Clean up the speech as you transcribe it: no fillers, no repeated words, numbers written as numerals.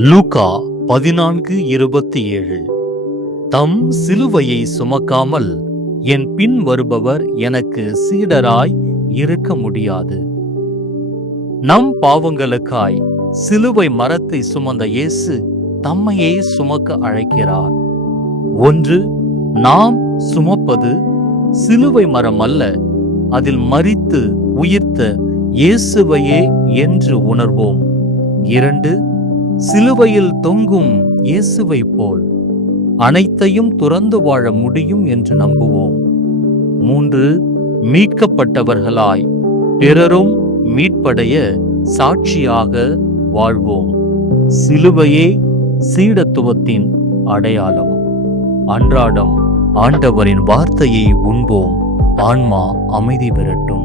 லூக்கா 14:27. தம் சிலுவையை சுமக்காமல் என் பின் வருபவர் எனக்கு சீடராய் இருக்க முடியாது. நம் பாவங்களுக்காய் சிலுவை மரத்தை சுமந்த இயேசு தம்மையே சுமக்க அழைக்கிறார். ஒன்று, நாம் சுமப்பது சிலுவை மரம் அல்ல, அதில் மரித்து உயிர்த்த இயேசுவையே என்று உணர்வோம். 2, சிலுவையில் தொங்கும் இயேசுவை போல் அனைத்தையும் துறந்து வாழ முடியும் என்று நம்புவோம். 3, மீட்கப்பட்டவர்களாய் பிறரும் மீட்படைய சாட்சியாக வாழ்வோம். சிலுவையே சீடத்துவத்தின் அடையாளம். அன்றாடம் ஆண்டவரின் வார்த்தையை உண்போம். ஆன்மா அமைதி பெறட்டும்.